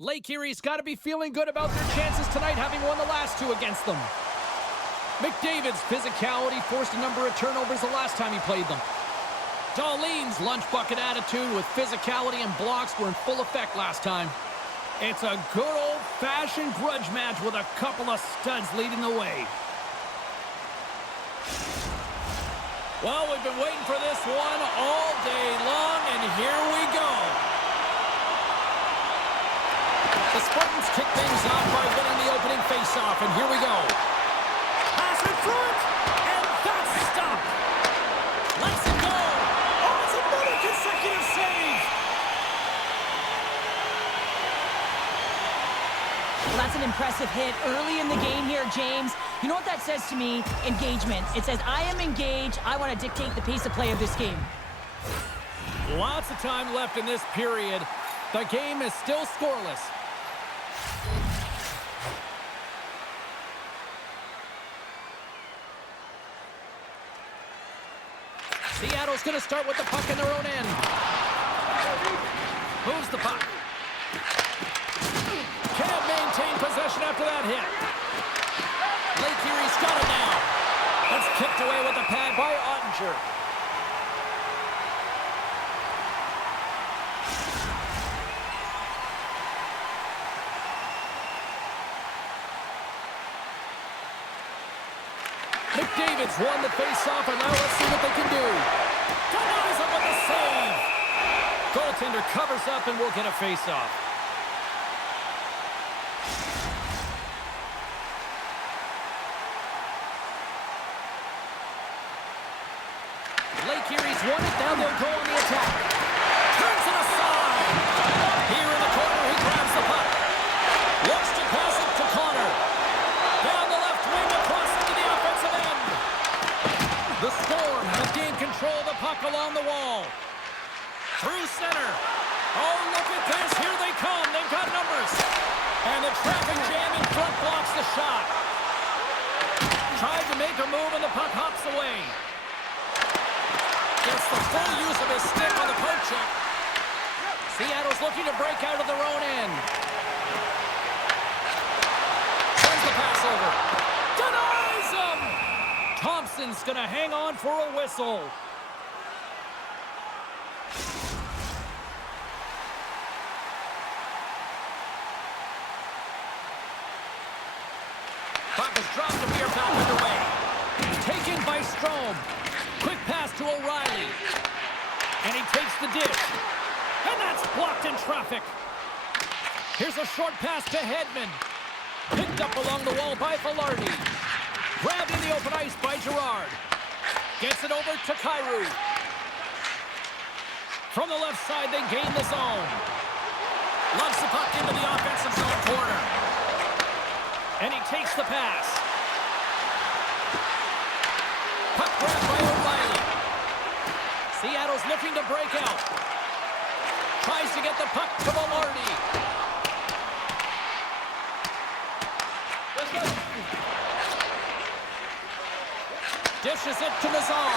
Lake Erie's got to be feeling good about their chances tonight, having won the last two against them. McDavid's physicality forced a number of turnovers the last time he played them. Darlene's lunch bucket attitude with physicality and blocks were in full effect last time. It's a good old-fashioned grudge match with a couple of studs leading the way. Well, we've been waiting for this one all day long, and here we go. The Spartans kick things off by winning the opening faceoff, and here we go. Pass in front, and that's stopped. Let's it go. Oh, it's another consecutive save. Well, that's an impressive hit early in the game here, James. You know what that says to me? Engagement. It says, I am engaged. I want to dictate the pace of play of this game. Lots of time left in this period. The game is still scoreless. Seattle's going to start with the puck in their own end. Moves the puck. Can't maintain possession after that hit. Lake Erie's got it now. That's kicked away with the pad by Ottinger. McDavid's won the face-off, and now let's see what they can do. Denies him with the save. Goaltender covers up and will get a face-off. Lake Erie's won it. Now they'll go on the attack. Turns it aside. Here in the corner, he grabs the puck. Looks to pass it to Connor. Down the left wing, across into the offensive end. The Storm have gained control of the puck along the wall. Through center. Oh, look at this. Here they come. They've got numbers. And the traffic jam in front blocks the shot. Tried to make a move, and the puck hops away. Gets the full use of his stick on the poke check. Seattle's looking to break out of their own end. Sends the pass over. Denies him! Thompson's going to hang on for a whistle. Puck is dropped, and we are back underway. Taken by Strome. Quick pass to O'Reilly. And he takes the dish. And that's blocked in traffic. Here's a short pass to Hedman. Picked up along the wall by Velarde. Grabbed in the open ice by Girard. Gets it over to Kyrou. From the left side, they gain the zone. Loves the puck into the offensive zone corner. And he takes the pass. Puck grabbed by O'Reilly. Seattle's looking to break out. Tries to get the puck to Velarde. Dishes it to Nazar.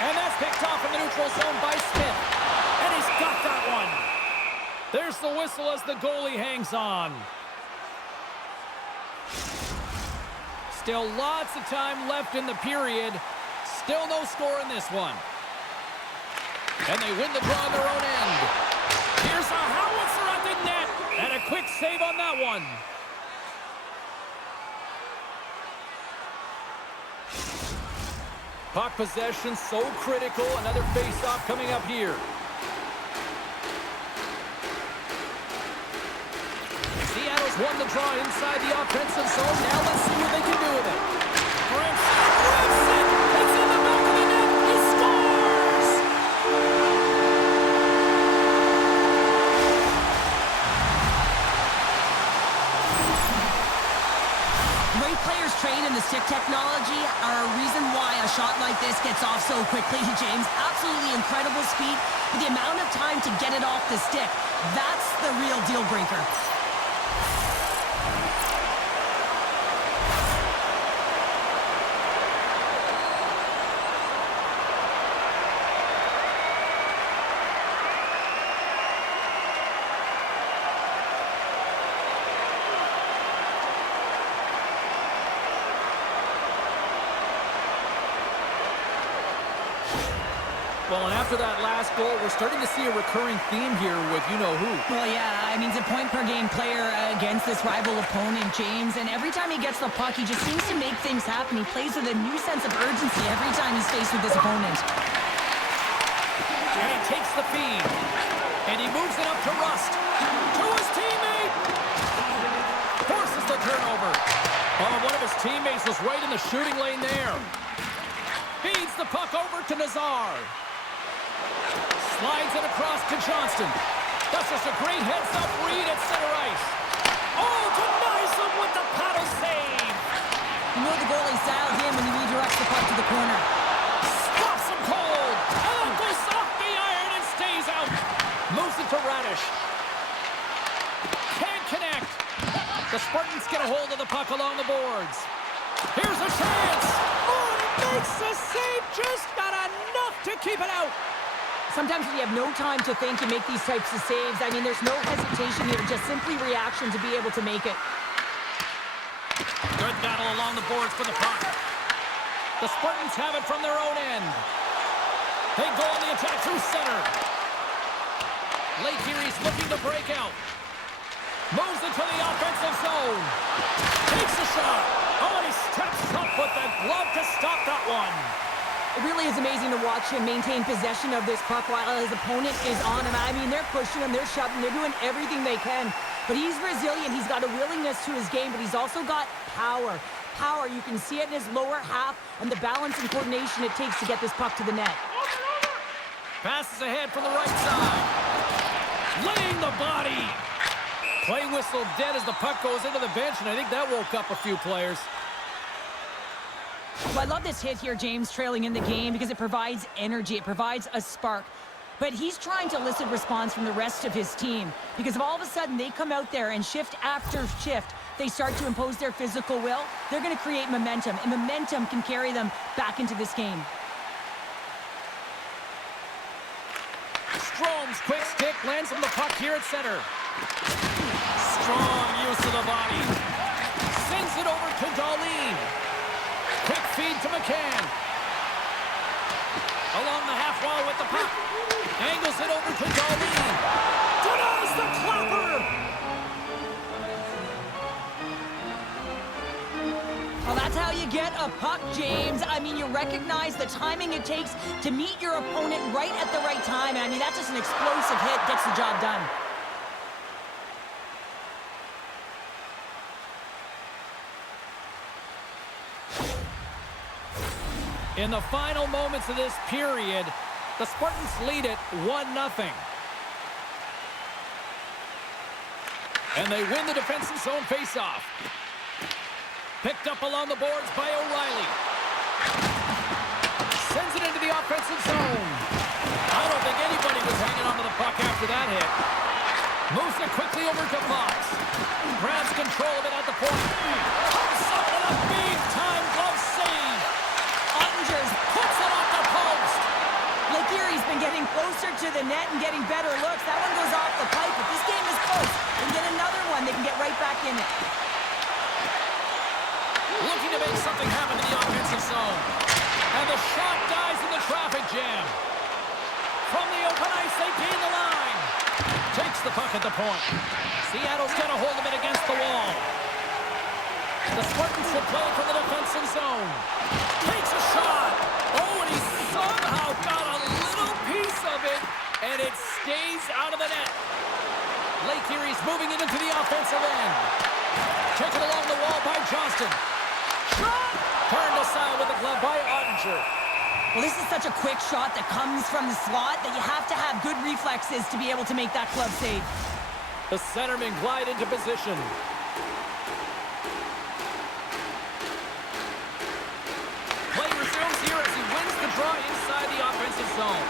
And that's picked off in the neutral zone by Smith. And he's got that one. There's the whistle as the goalie hangs on. Still lots of time left in the period. Still no score in this one. And they win the draw on their own end. Here's a howitzer at the net. And a quick save on that one. Puck possession so critical. Another face-off coming up here. Seattle's won the draw inside the offensive zone. Now let's see what they can do with it. Grips it. It's in the back of the net. He scores! Great players trained in the stick technology are a reason why a shot like this gets off so quickly, James. Absolutely incredible speed, but the amount of time to get it off the stick, that's the real deal breaker. Well, and after that last goal, we're starting to see a recurring theme here with you-know-who. Well, yeah, I mean, he's a point-per-game player against this rival opponent, James, and every time he gets the puck, he just seems to make things happen. He plays with a new sense of urgency every time he's faced with this opponent. And he takes the feed, and he moves it up to Rust, to his teammate, forces the turnover. Oh, one of his teammates was right in the shooting lane there. Feeds the puck over to Nazar. Slides it across to Johnston. That's just a great heads-up read at center ice. Oh, denies him with the paddle save. You know the goalie's dialed in when he redirects the puck to the corner. Stops him cold. And it goes off the iron and stays out. Moves it to Radish. Can't connect. The Spartans get a hold of the puck along the boards. Here's a chance. Oh, he makes the save. Just got enough to keep it out. Sometimes when you have no time to think, you make these types of saves. I mean, there's no hesitation here, just simply reaction to be able to make it. Good battle along the boards for the puck. The Spartans have it from their own end. They go on the attack through center. Lake Erie's looking to break out. Moves into the offensive zone. Takes a shot. Oh, he steps up with the glove to stop that one. It really is amazing to watch him maintain possession of this puck while his opponent is on him. I mean, they're pushing him, they're shoving, they're doing everything they can. But he's resilient, he's got a willingness to his game, but he's also got power. Power, you can see it in his lower half and the balance and coordination it takes to get this puck to the net. Passes ahead from the right side. Laying the body. Play whistle dead as the puck goes into the bench, and I think that woke up a few players. Well, I love this hit here, James, trailing in the game because it provides energy. It provides a spark. But he's trying to elicit response from the rest of his team because if all of a sudden they come out there and shift after shift, they start to impose their physical will, they're going to create momentum, and momentum can carry them back into this game. Strome's quick stick lands him the puck here at center. Strong use of the body. Sends it over to Darlene. Quick feed to McCann. Along the half wall with the puck. Angles it over to Darlene. Denies the clapper. Well, that's how you get a puck, James. I mean, you recognize the timing it takes to meet your opponent right at the right time. I mean, that's just an explosive hit. Gets the job done. In the final moments of this period, the Spartans lead it 1-0. And they win the defensive zone faceoff. Picked up along the boards by O'Reilly. Sends it into the offensive zone. I don't think anybody was hanging onto the puck after that hit. Moves it quickly over to Fox. Grabs control of it at the point. Comes up with a big-time glove save. Puts it off the post. Lake Erie's been getting closer to the net and getting better looks. That one goes off the pipe. If this game is close, they can get another one. They can get right back in it. Looking to make something happen in the offensive zone. And the shot dies in the traffic jam. From the open ice, they gain the line. Takes the puck at the point. Seattle's got a hold of it against the wall. The Spartans will play from the defensive zone. Takes a shot. Oh, and he somehow got a little piece of it, and it stays out of the net. Lake Erie's moving it into the offensive end. Taken along the wall by Johnston. Shot! Turned aside with a glove by Ottinger. Well, this is such a quick shot that comes from the slot that you have to have good reflexes to be able to make that glove save. The centerman glide into position. Play resumes here as he wins the draw inside the offensive zone.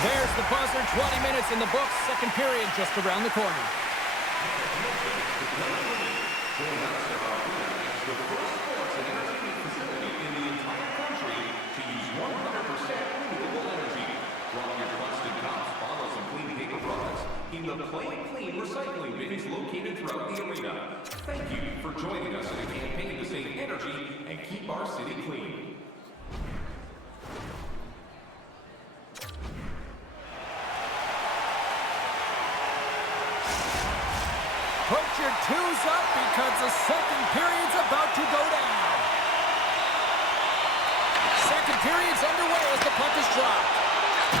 There's the buzzer. 20 minutes in the books. Second period just around the corner. In the Play Clean recycling bins located throughout the arena. Thank you for joining us in a campaign to save energy and keep our city clean. Put your twos up because the second period's about to go down. Second period's underway as the puck is dropped.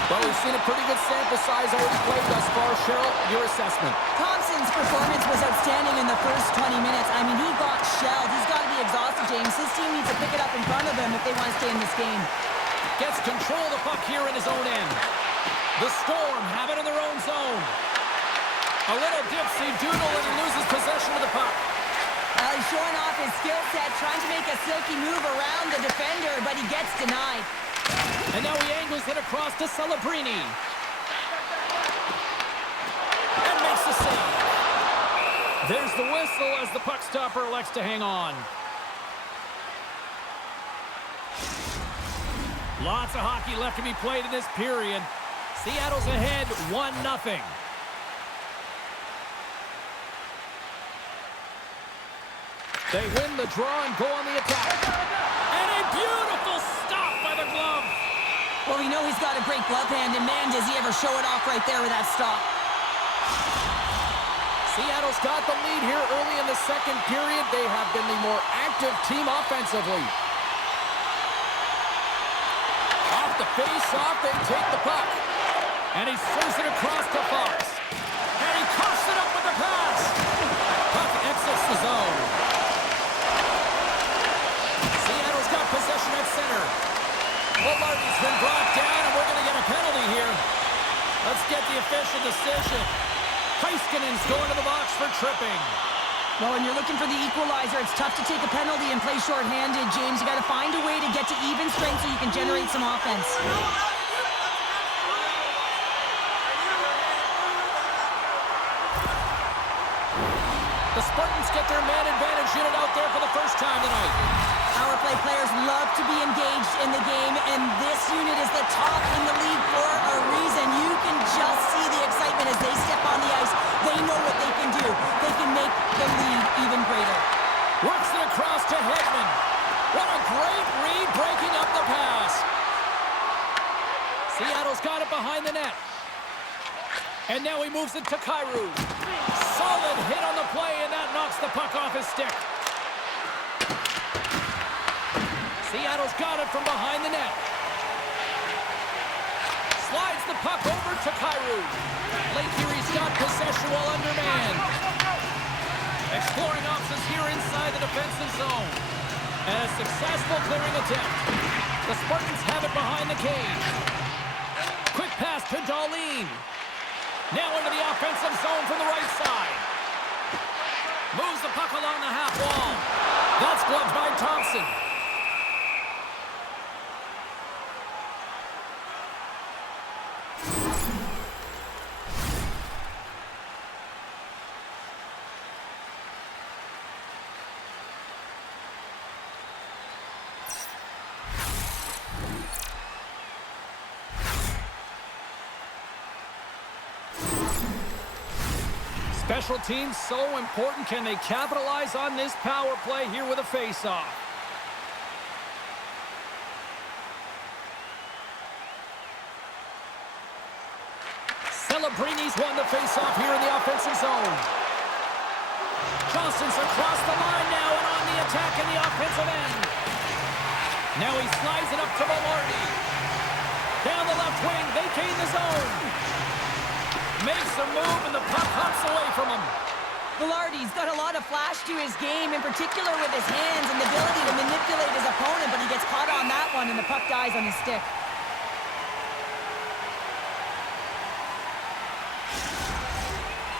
Well, we've seen a pretty good sample size already played thus far. Cheryl, your assessment. Thompson's performance was outstanding in the first 20 minutes. I mean, he got shelled. He's got to be exhausted, James. His team needs to pick it up in front of him if they want to stay in this game. Gets control of the puck here in his own end. The Storm have it in their own zone. A little dipsy doodle and he loses possession of the puck. Well, he's showing off his skill set, trying to make a silky move around the defender, but he gets denied. And now he angles it across to Celebrini. And makes the save. There's the whistle as the puck stopper elects to hang on. Lots of hockey left to be played in this period. Seattle's ahead 1-0. They win the draw and go on the attack. And a beautiful stop by the glove. Well, we know he's got a great glove hand, and man, does he ever show it off right there with that stop. Seattle's got the lead here early in the second period. They have been the more active team offensively. Off the face-off, they take the puck. And he sends it across to Fox. And he coughs it up with the pass. Puck exits the zone. Seattle's got possession at center. Lombardi's been brought down, and we're going to get a penalty here. Let's get the official decision. Heiskanen's going to the box for tripping. Well, when you're looking for the equalizer, it's tough to take a penalty and play shorthanded, James. You got to find a way to get to even strength so you can generate some offense. The Spartans get their man advantage unit out there for the first time tonight. Power play players love to be engaged in the game, and this unit is the top in the league for a reason. You can just see the excitement as they step on the ice. They know what they can do. They can make the lead even greater. Works it across to Hedman. What a great read breaking up the pass. Seattle's got it behind the net. And now he moves it to Kyrou. Solid hit on the play, and that knocks the puck off his stick. Seattle's got it from behind the net. Slides the puck over to Kyrou. Lake Erie's got possession while undermanned. Exploring options here inside the defensive zone. And a successful clearing attempt. The Spartans have it behind the cage. Quick pass to Darlene. Now into the offensive zone from the right side. Moves the puck along the half wall. That's gloved by Thompson. Special teams so important. Can they capitalize on this power play here with a face-off? Celebrini's won the face-off here in the offensive zone. Johnson's across the line now and on the attack in the offensive end. Now he slides it up to Velarde. Down the left wing, vacating the zone. Makes a move, and the puck hops away from him. Velarde's got a lot of flash to his game, in particular with his hands and the ability to manipulate his opponent, but he gets caught on that one, and the puck dies on his stick.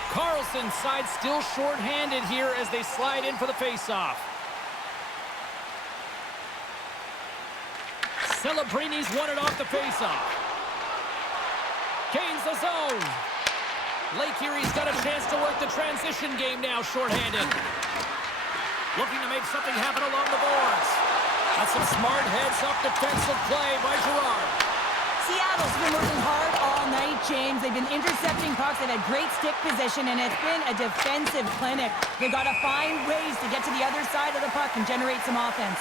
Carlson's side still short-handed here as they slide in for the face-off. Celebrini's won it off the face-off. Gains the zone. Lake Erie's got a chance to work the transition game now, short-handed. Looking to make something happen along the boards. That's some smart heads-up defensive play by Girard. Seattle's been working hard all all night, James. They've been intercepting pucks. They've had great stick position, and it's been a defensive clinic. They've got to find ways to get to the other side of the puck and generate some offense.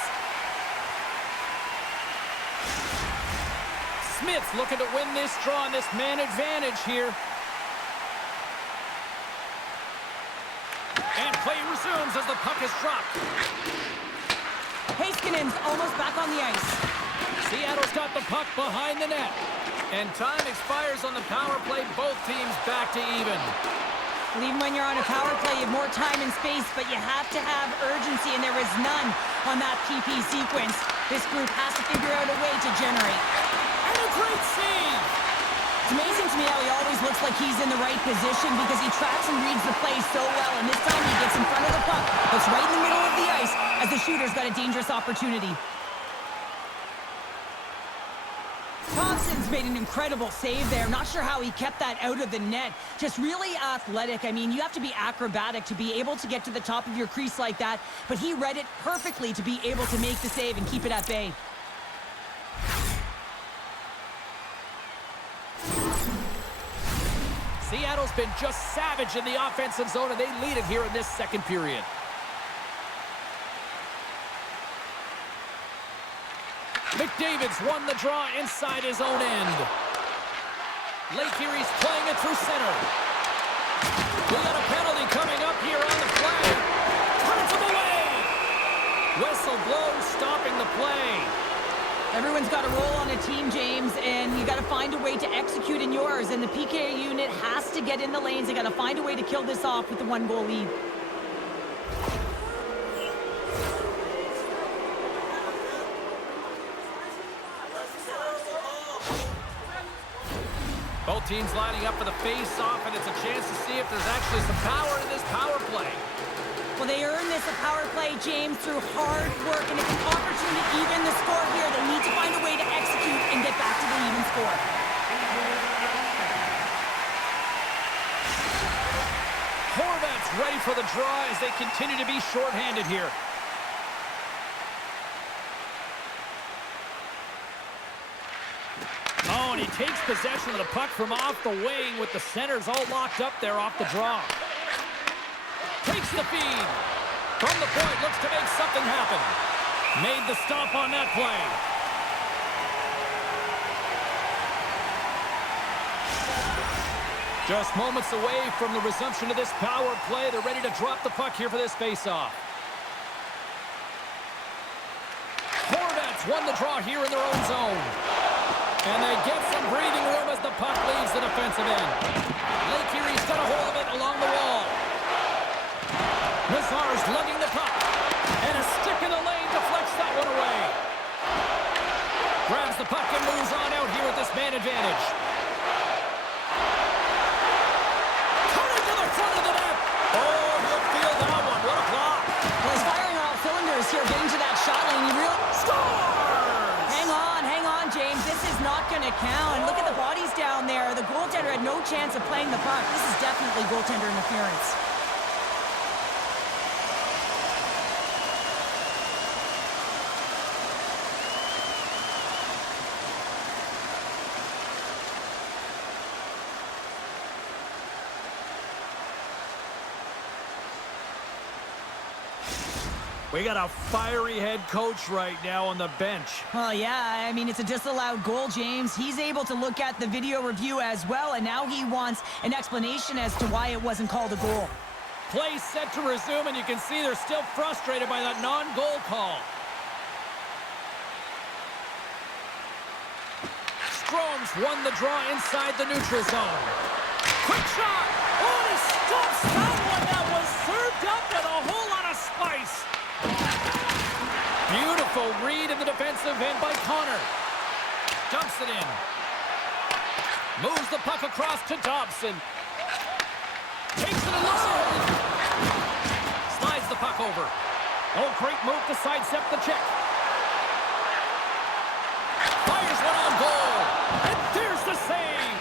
Smith's looking to win this draw on this man advantage here. And play resumes as the puck is dropped. Heiskanen's almost back on the ice. Seattle's got the puck behind the net. And time expires on the power play. Both teams back to even. Well, even when you're on a power play, you have more time and space, but you have to have urgency, and there is none on that PP sequence. This group has to figure out a way to generate. And a great save! It's amazing to me how he always looks like he's in the right position because he tracks and reads the play so well, and this time he gets in front of the puck, looks right in the middle of the ice as the shooter's got a dangerous opportunity. Thompson's made an incredible save there. Not sure how he kept that out of the net. Just really athletic. I mean, you have to be acrobatic to be able to get to the top of your crease like that, but he read it perfectly to be able to make the save and keep it at bay. Seattle's been just savage in the offensive zone, and they lead it here in this second period. McDavid's won the draw inside his own end. Lake Erie's playing it through center. We got a penalty coming up here on the flag. Turns him away. Whistle blows, stopping the play. Everyone's got a role on a team, James, and you got to find a way to execute in yours. And the PK unit has to get in the lanes. They got to find a way to kill this off with the 1-goal lead. Both teams lining up for the face-off, and it's a chance to see if there's actually some power in this power play. Well, they earn this a power play, James, through hard work, and it's an opportunity to even the score here. They need to find a way to execute and get back to the even score. Horvat's ready for the draw as they continue to be shorthanded here. Oh, and he takes possession of the puck from off the wing with the centers all locked up there off the draw. Takes the feed. From the point, looks to make something happen. Made the stop on that play. Just moments away from the resumption of this power play. They're ready to drop the puck here for this faceoff. Hornets won the draw here in their own zone. And they get some breathing room as the puck leaves the defensive end. Lake Erie's got a hold of it along the wall. Nazar's lugging the puck. And a stick in the lane deflects that one away. Grabs the puck and moves on out here with this man advantage. Coming to the front of the net. Oh, he'll feel that one. What a block. Well, he's firing on all cylinders here, getting to that shot lane. He really... Scores! Hang on, James. This is not going to count. And look at the bodies down there. The goaltender had no chance of playing the puck. This is definitely goaltender interference. We got a fiery head coach right now on the bench. Well, yeah, I mean, it's a disallowed goal, James. He's able to look at the video review as well, and now he wants an explanation as to why it wasn't called a goal. Play set to resume, and you can see they're still frustrated by that non-goal call. Strome's won the draw inside the neutral zone. Quick shot! Oh, he stops that one! That was served up with a whole lot of spice. Beautiful read in the defensive end by Connor. Dumps it in. Moves the puck across to Dobson. Takes it and looks ahead. Slides the puck over. Oh, great move to sidestep the check. Fires one on goal. And there's the save.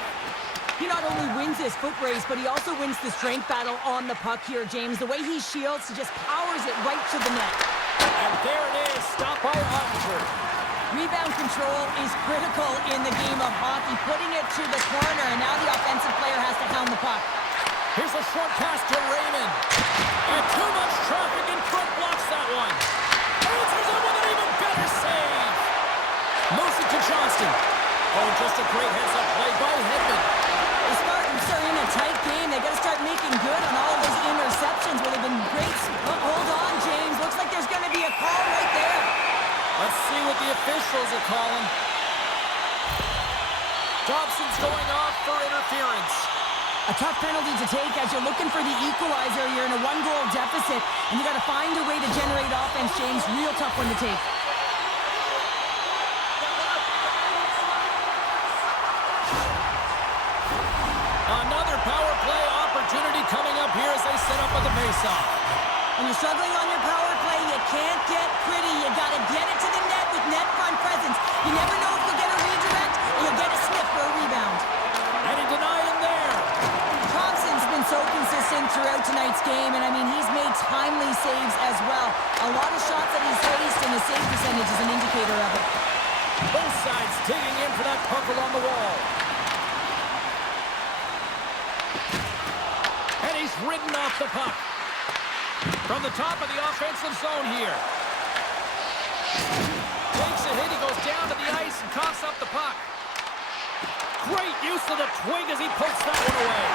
He not only wins his foot race, but he also wins the strength battle on the puck here, James. The way he shields, he just powers it right to the net. And there it is. Stop by arbiter. Rebound control is critical in the game of hockey. Putting it to the corner, and now the offensive player has to hound the puck. Here's a short pass to Raymond. And too much traffic in front blocks that one. Answers it with an even better save. Moves it to Johnston. Oh, just a great heads-up play by Hedman. The Spartans are in a tight game. They got to start making good on all of those interceptions where they've been great. Hold on, James. Looks like there's going to be a call right there. Let's see what the officials are calling. Dobson's going off for interference. A tough penalty to take as you're looking for the equalizer. You're in a one-goal deficit, and you got to find a way to generate offense, James. Real tough one to take. Another power play opportunity coming up here as they set up on the faceoff. When you're struggling on your power play, you can't get pretty. You got to get it to the net with net front presence. You never know if you'll get a redirect or you'll get a slip for a rebound. And he denied him there. Thompson's been so consistent throughout tonight's game, and I mean, he's made timely saves as well. A lot of shots that he's faced, and the save percentage is an indicator of it. Both sides digging in for that puck along the wall. And he's ridden off the puck. From the top of the offensive zone here. Takes a hit, he goes down to the ice and coughs up the puck. Great use of the twig as he pokes that one away.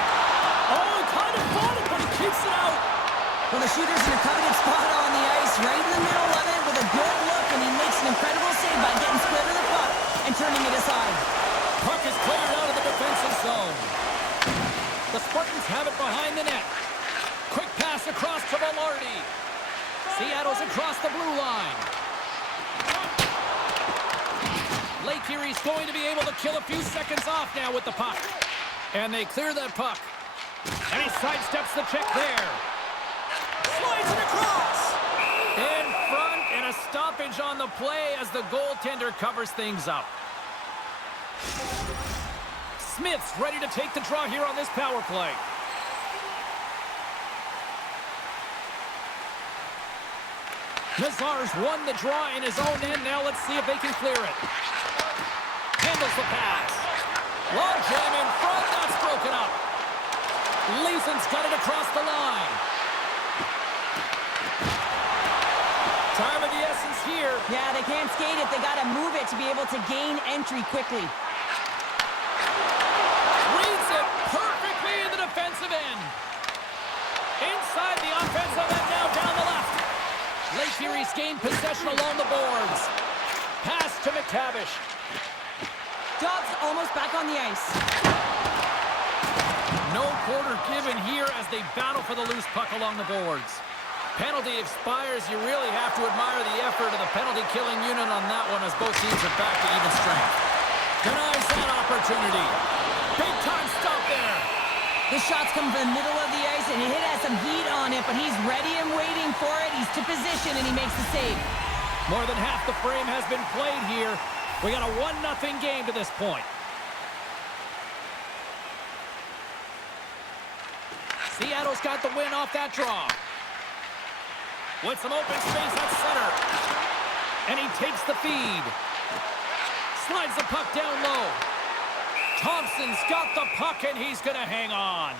Oh, he kind of fought it, but he keeps it out. Well, the shooter's in a coveted spot on the ice, right in the middle of it with a good look, and he makes an incredible save by getting square to the puck and turning it aside. Puck is cleared out of the defensive zone. The Spartans have it behind the net. Quick pass across to Velarde. Seattle's across the blue line. Lake Erie's going to be able to kill a few seconds off now with the puck. And they clear that puck. And he sidesteps the check there. Slides it across. In front, and a stoppage on the play as the goaltender covers things up. Smith's ready to take the draw here on this power play. Nazar's won the draw in his own end. Now let's see if they can clear it. Handles the pass. Long jam in front. That's broken up. Leeson's got it across the line. Time of the essence here. Yeah, they can't skate it. They got to move it to be able to gain entry quickly. Reads it perfectly in the defensive end. Inside the offensive end now down the left. Lake Erie's gained possession along the boards. Pass to McTavish. Dobbs almost back on the ice. No quarter given here as they battle for the loose puck along the boards. Penalty expires. You really have to admire the effort of the penalty-killing unit on that one as both teams are back to even strength. Denies that opportunity. Big-time stop there. The shots come from the middle of the ice, and it has some heat on it, but he's ready and waiting for it. He's to position, and he makes the save. More than half the frame has been played here. We got a 1-0 game to this point. Seattle's got the win off that draw. With some open space at center. And he takes the feed. Slides the puck down low. Thompson's got the puck, and he's going to hang on.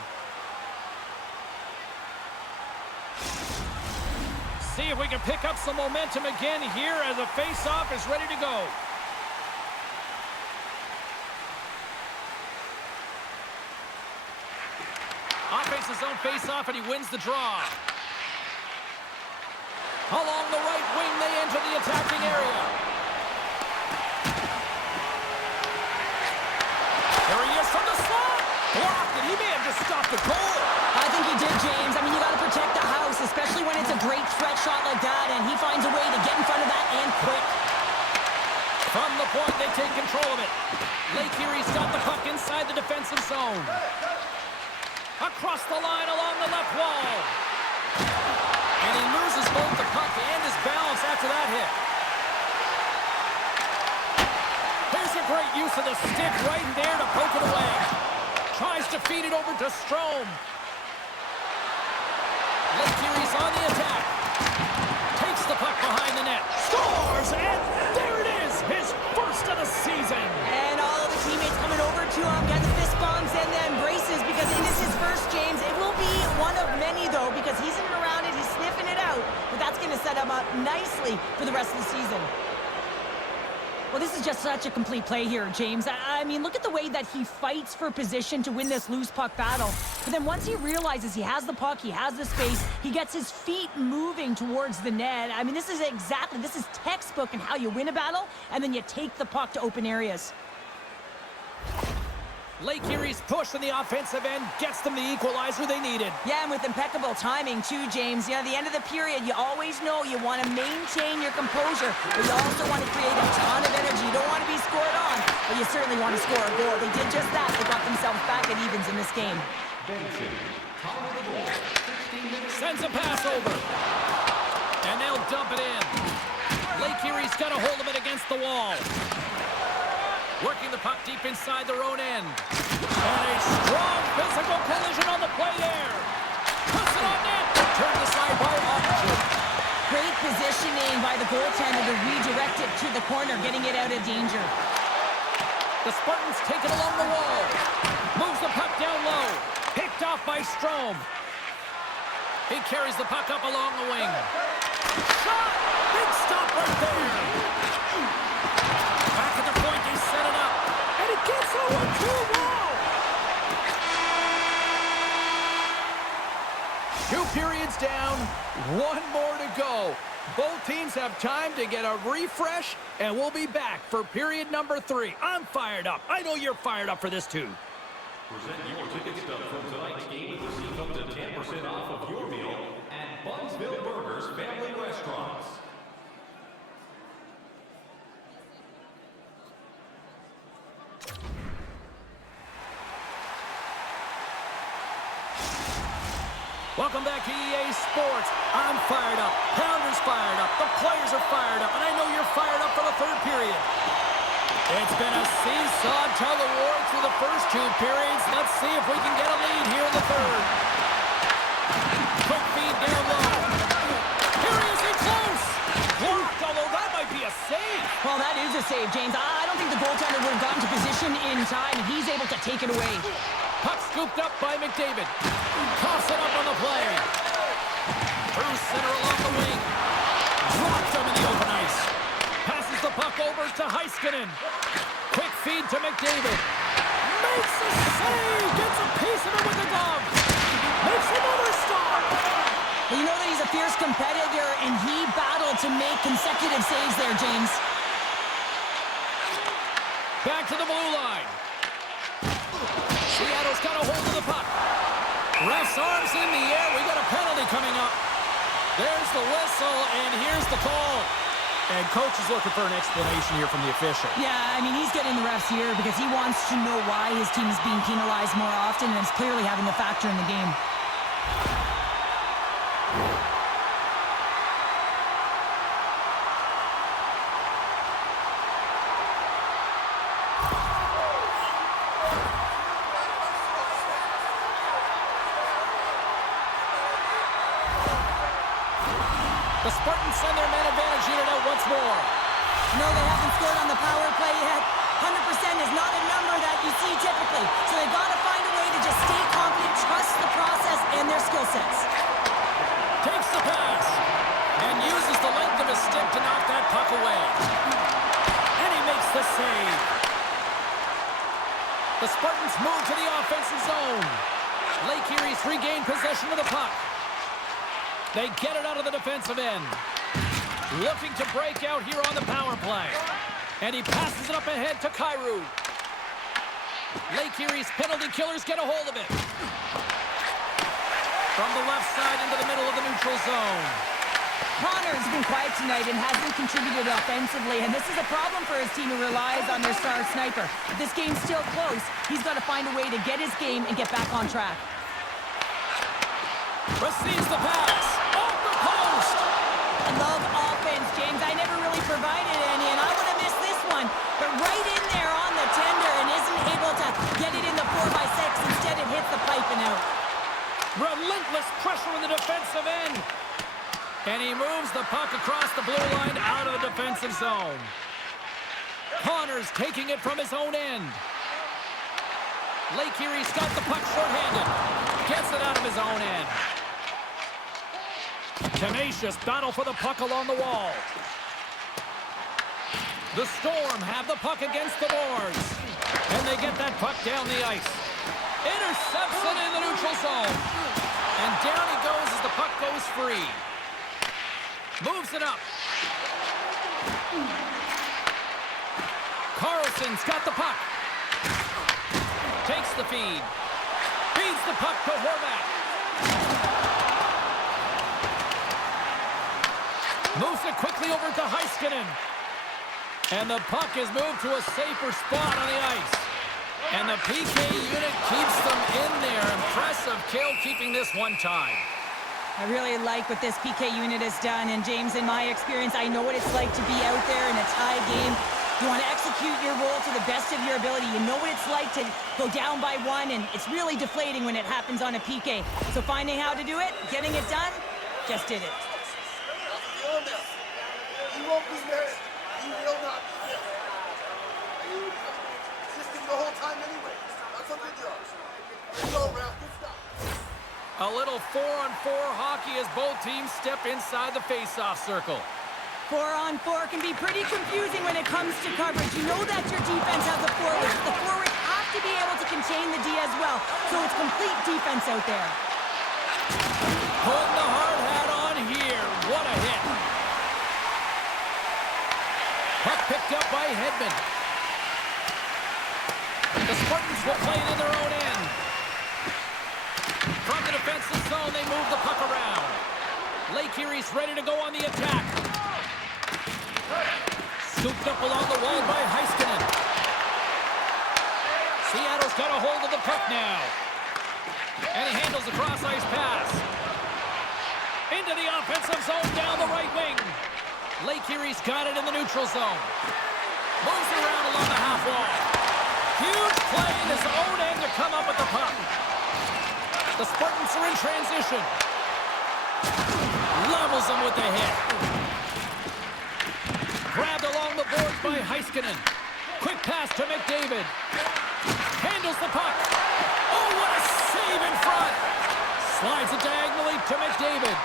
See if we can pick up some momentum again here as the face-off is ready to go. Offense his own face-off, and he wins the draw. Along the right wing, they enter the attacking area. There he is from the slot. Blocked, and he may have just stopped the goal. I think he did, James. I mean, you got to protect the house, especially when it's a great threat shot like that, and he finds a way to get in front of that and quick. From the point, they take control of it. Lake Erie's got the puck inside the defensive zone. Across the line along the left wall. And he loses both the puck and his balance after that hit. There's a great use of the stick right there to poke it away. Tries to feed it over to Strome. Lake Erie's on the attack. Takes the puck behind the net. Scores! And there it is! His because he's in and around it, he's sniffing it out, but that's going to set him up nicely for the rest of the season. Well, this is just such a complete play here, James. I mean, look at the way that he fights for position to win this loose puck battle. But then once he realizes he has the puck, he has the space, he gets his feet moving towards the net. I mean, this is textbook in how you win a battle, and then you take the puck to open areas. Lake Erie's push in the offensive end gets them the equalizer they needed. Yeah, and with impeccable timing, too, James. You know, at the end of the period, you always know you want to maintain your composure, but you also want to create a ton of energy. You don't want to be scored on, but you certainly want to score a goal. They did just that. They got themselves back at evens in this game. Sends a pass over. And they'll dump it in. Lake Erie's got a hold of it against the wall. Working the puck deep inside their own end. And a strong physical collision on the play there. Puts it on net. Turn the sidebar option. Great positioning by the goaltender to redirect it to the corner, getting it out of danger. The Spartans take it along the wall. Moves the puck down low. Picked off by Strome. He carries the puck up along the wing. Shot! Big stop right there. Back at the point, they set it up. And it gets over to the wall. 2 periods down, 1 more to go. Both teams have time to get a refresh, and we'll be back for period number 3. I'm fired up. I know you're fired up for this too. Present your ticket stub from tonight's game and receive up to 10% off of your meal at Bunsville Burgers Family Restaurants. Welcome back to EA Sports. I'm fired up. Pounder's fired up. The players are fired up. And I know you're fired up for the 3rd period. It's been a seesaw tug-of-war through the first 2 periods. Let's see if we can get a lead here in the 3rd. Quick feed down low. Here he is in close. Blocked, although that might be a save. Well, that is a save, James. I don't think the goaltender would have gotten to position in time, and he's able to take it away. Puck scooped up by McDavid. Coughs it up on the play. Through center along the wing. Dropped him in the open ice. Passes the puck over to Heiskanen. Quick feed to McDavid. Makes a save. Gets a piece of it with the glove. Makes another stop. Well, you know that he's a fierce competitor, and he battled to make consecutive saves there, James. Back to the blue line. Seattle's got a hold of the puck. Ref's arms in the air. We got a penalty coming up. There's the whistle, and here's the call. And coach is looking for an explanation here from the official. Yeah, I mean, he's getting the refs here because he wants to know why his team is being penalized more often, and it's clearly having a factor in the game. The Spartans send their man advantage unit out once more. No, they haven't scored on the power play yet. 100% is not a number that you see typically. So they've got to find a way to just stay confident, trust the process and their skill sets. Takes the pass and uses the length of his stick to knock that puck away. And he makes the save. The Spartans move to the offensive zone. Lake Erie's regained possession of the puck. They get it out of the defensive end. Looking to break out here on the power play. And he passes it up ahead to Kyrou. Lake Erie's penalty killers get a hold of it. From the left side into the middle of the neutral zone. Connor's been quiet tonight and hasn't contributed offensively, and this is a problem for his team who relies on their star sniper. If this game's still close, he's got to find a way to get his game and get back on track. Receives the pass. Off the post. I love offense, James. I never really provided any, and I would have missed this one. But right in there on the tender and isn't able to get it in the 4x6. Instead, it hits the pipe and out. Relentless pressure in the defensive end. And he moves the puck across the blue line out of the defensive zone. Connors taking it from his own end. Lake Erie's got the puck shorthanded. Gets it out of his own end. Tenacious battle for the puck along the wall. The Storm have the puck against the boards. And they get that puck down the ice. Intercepts it in the neutral zone. And down he goes as the puck goes free. Moves it up. Carlson's got the puck. Takes the feed. Feeds the puck to Horvat. Moves it quickly over to Heiskanen. And the puck is moved to a safer spot on the ice. And the PK unit keeps them in there. Impressive kill keeping this one tied. I really like what this PK unit has done. And James, in my experience, I know what it's like to be out there in a tie game. You want to execute your role to the best of your ability. You know what it's like to go down by one, and it's really deflating when it happens on a PK. So finding how to do it, getting it done, just did it. You won't be there. You will not be there. You assisting the whole time anyway. That's a good job. Good go, Ralph. Good stuff. A little 4-on-4 hockey as both teams step inside the face-off circle. 4-on-4 can be pretty confusing when it comes to coverage. You know that your defense has a forward. The forwards have to be able to contain the D as well. So it's complete defense out there. Putting the hard hat on here. What a hit. Puck picked up by Hedman. The Spartans will play it in their own end. From the defensive zone, they move the puck around. Lake Erie's ready to go on the attack. Scooped up along the wall by Heiskanen. Seattle's got a hold of the puck now. And he handles a cross-ice pass. Into the offensive zone down the right wing. Lake Erie's got it in the neutral zone. Moves around along the half wall. Huge play in his own end to come up with the puck. The Spartans are in transition. Levels them with the hit. Grabbed along the boards by Heiskanen. Quick pass to McDavid. Handles the puck. Oh, what a save in front. Slides it diagonally to McDavid.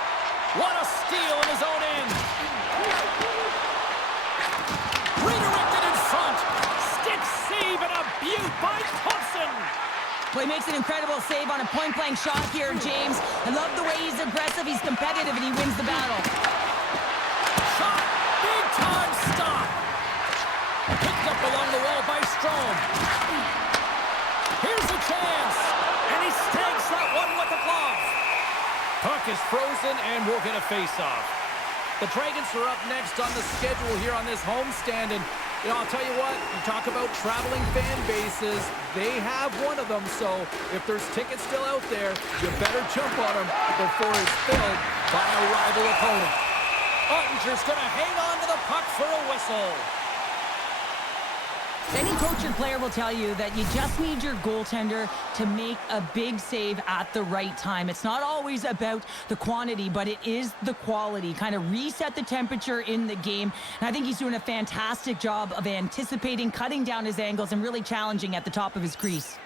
What a steal in his own end. Redirected in front. Stick save and a beaut by Thompson. Well, he makes an incredible save on a point-blank shot here, James. I love the way he's aggressive, he's competitive, and he wins the battle. Shot. Big-time stop. Picked up along the wall by Strome. Here's a chance. And he stakes that one with the glove. Puck is frozen, and we'll get a face-off. The Dragons are up next on the schedule here on this homestand, and I'll tell you what, you talk about traveling fan bases, they have one of them, so if there's tickets still out there, you better jump on them before it's filled by a rival opponent. Ottinger's going to hang on to the puck for a whistle. Any coach and player will tell you that you just need your goaltender to make a big save at the right time. It's not always about the quantity, but it is the quality. Kind of reset the temperature in the game. And I think he's doing a fantastic job of anticipating, cutting down his angles, and really challenging at the top of his crease.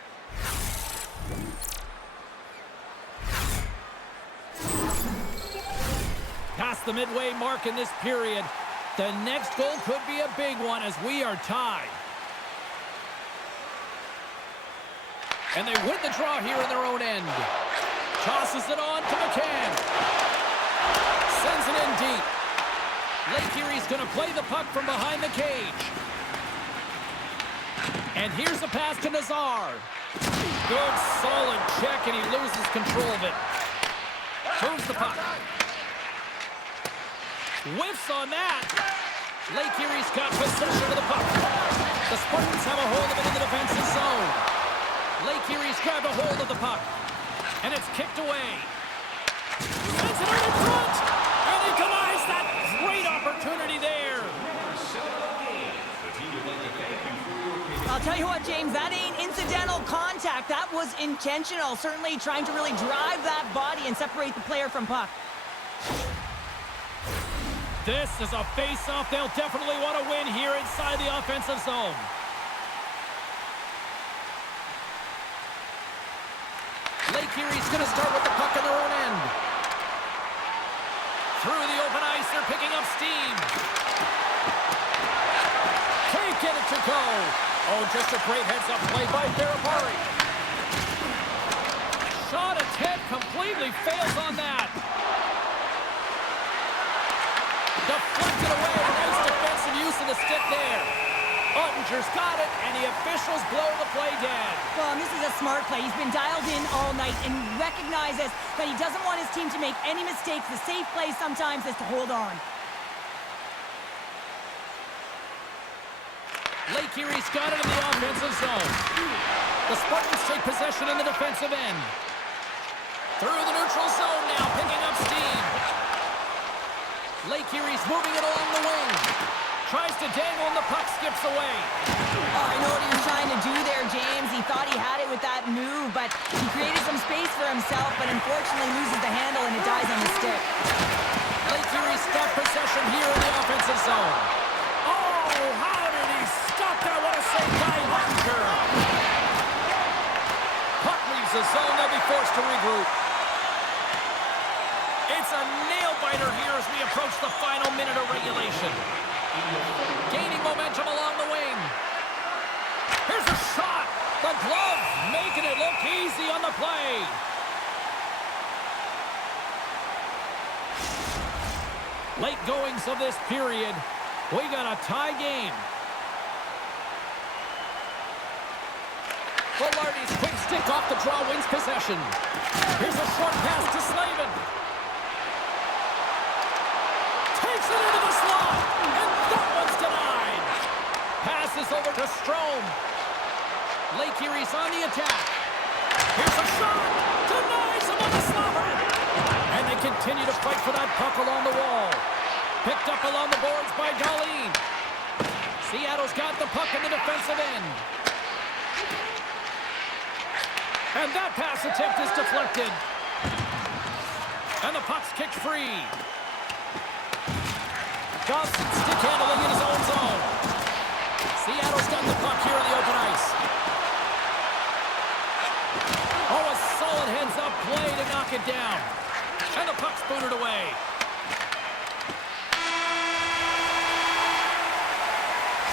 Past the midway mark in this period. The next goal could be a big one as we are tied. And they win the draw here in their own end. Tosses it on to McCann. Sends it in deep. Lake Erie's going to play the puck from behind the cage. And here's a pass to Nazar. Good, solid check, and he loses control of it. Moves the puck. Whiffs on that. Lake Erie's got possession of the puck. The Spartans have a hold of it in the defensive zone. Lake Erie's grabbed a hold of the puck. And it's kicked away. Sends it out in front. And he denies that great opportunity there. I'll tell you what, James, that ain't incidental contact. That was intentional. Certainly trying to really drive that body and separate the player from puck. This is a face-off they'll definitely want to win here inside the offensive zone. Lake Erie's going to start with the puck in their own end. Through the open ice, they're picking up steam. Can't get it to go. Oh, just a great heads-up play by Ferrapari. Shot attempt completely fails on that. Deflected away. Nice defensive use of the stick there. Ottinger's got it, and the officials blow the play dead. Well, and this is a smart play. He's been dialed in all night and recognizes that he doesn't want his team to make any mistakes. The safe play sometimes is to hold on. Lake Erie's got it in the offensive zone. The Spartans take possession in the defensive end. Through the neutral zone now, picking up steam. Lake Erie's moving it along the wing. Tries to dangle and the puck skips away. Oh, I know what he was trying to do there, James. He thought he had it with that move, but he created some space for himself, but unfortunately loses the handle and it dies on the stick. Lake Erie's got possession here in the offensive zone. Oh, how did he stop that? What a save by Hunter. Puck leaves the zone. They'll be forced to regroup. It's a nail-biter here as we approach the final minute of regulation. Gaining momentum along the wing. Here's a shot. The glove making it look easy on the play. Late goings of this period. We got a tie game. Velarde's quick stick off the draw wins possession. Here's a short pass to Slavin. Takes it into the slot. And that one's denied. Passes over to Strome. Lake Erie's on the attack. Here's a shot. Denies him on the slot. And they continue to fight for that puck along the wall. Picked up along the boards by Darlene. Seattle's got the puck in the defensive end. And that pass attempt is deflected. And the puck's kicked free. Johnson stick handling in his own zone. Seattle's got the puck here in the open ice. Oh, a solid heads-up play to knock it down. And the puck's booted away.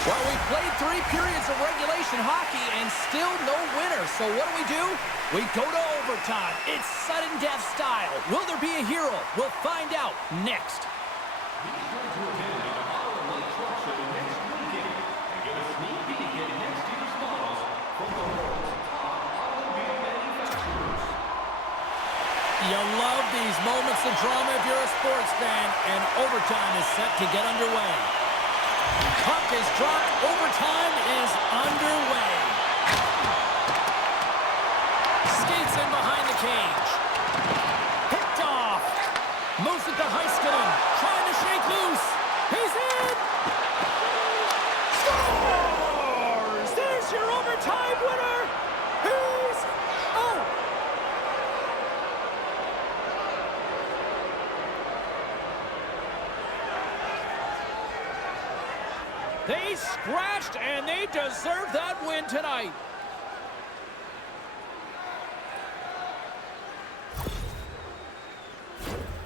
Well, we played 3 periods of regulation hockey and still no winner. So what do? We go to overtime. It's sudden death style. Will there be a hero? We'll find out next. Be sure to attend the Auto Lake Truck Show next weekend and get a sneak peek at next year's models from the world's top automobile manufacturers. You love these moments of drama if you're a sports fan, and overtime is set to get underway. Puck is dropped. Overtime is underway. Skates in behind the cage. Picked off. Moves it to Heiskanen. Trying to shake loose. He's in. Scores! There's your overtime winner. He's... Oh! They scratched, and they deserve that win tonight.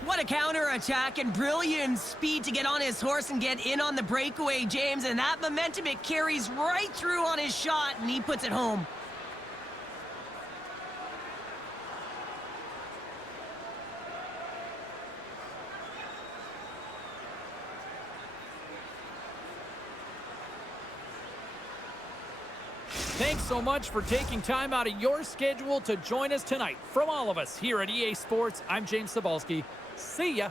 What a counter-attack and brilliant speed to get on his horse and get in on the breakaway, James. And that momentum, it carries right through on his shot, and he puts it home. Thanks so much for taking time out of your schedule to join us tonight. From all of us here at EA Sports, I'm James Cebulski. See ya.